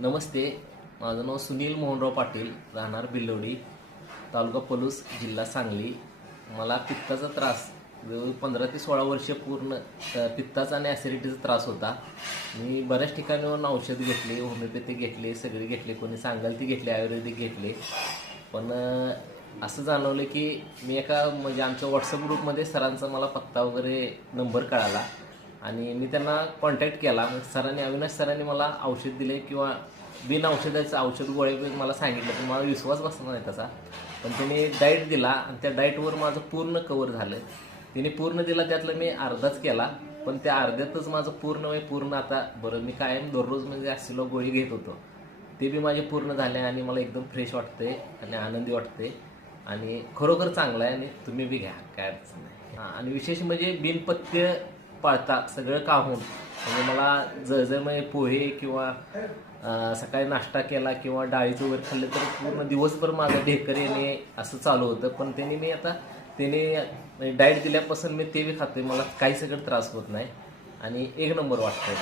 नमस्ते, माझं नाव सुनील मोहनराव पाटील, राहणार बिल्लोडी, तालुका पलूस, जिल्हा सांगली. मला पित्ताचा त्रास जवळ 15 ते 16 वर्ष पूर्ण पित्ताचा आणि ॲसिडिटीचा त्रास होता. मी बऱ्याच ठिकाणावरून औषध घेतली, होमिओपॅथिक घेतली, सगळे घेतले, कोणी सांगाल ती घेतली, आयुर्वेदिक घेतले. पण असं जाणवलं की मी एका म्हणजे आमच्या व्हॉट्सअप ग्रुपमध्ये सरांचा मला पत्ता वगैरे नंबर कळाला आणि मी त्यांना कॉन्टॅक्ट केला. सरांनी अविनाश सरांनी मला औषध दिले किंवा बिन औषधाचं औषध गोळ्या मला सांगितलं, पण मला विश्वास बसला नाही त्याचा. पण त्यांनी डाएट दिला आणि त्या डाएटवर माझं पूर्ण कवर झालं. तिने पूर्ण दिला, त्यातलं मी अर्धाच केला, पण त्या अर्ध्यातच माझं पूर्ण आता बरं. मी कायम दररोज म्हणजे ॲसिलो गोळी घेत होतो, ते बी माझे पूर्ण झाले आणि मला एकदम फ्रेश वाटते आणि आनंदी वाटते आणि खरोखर चांगलं आहे. आणि तुम्ही बी घ्या, काय अडचण नाही. आणि विशेष म्हणजे बिनपथ्य पाळता सगळं काहून म्हणजे मला जर म्हणजे पोहे किंवा सकाळी नाश्ता केला किंवा डाळीचं वगैरे खाल्लं तर पूर्ण दिवसभर माझं ढेकर येणे असं चालू होतं. पण त्याने डाएट दिल्यापासून मी ते बी खातोय, मला काही सगळं त्रास होत नाही आणि एक नंबर वाटतंय.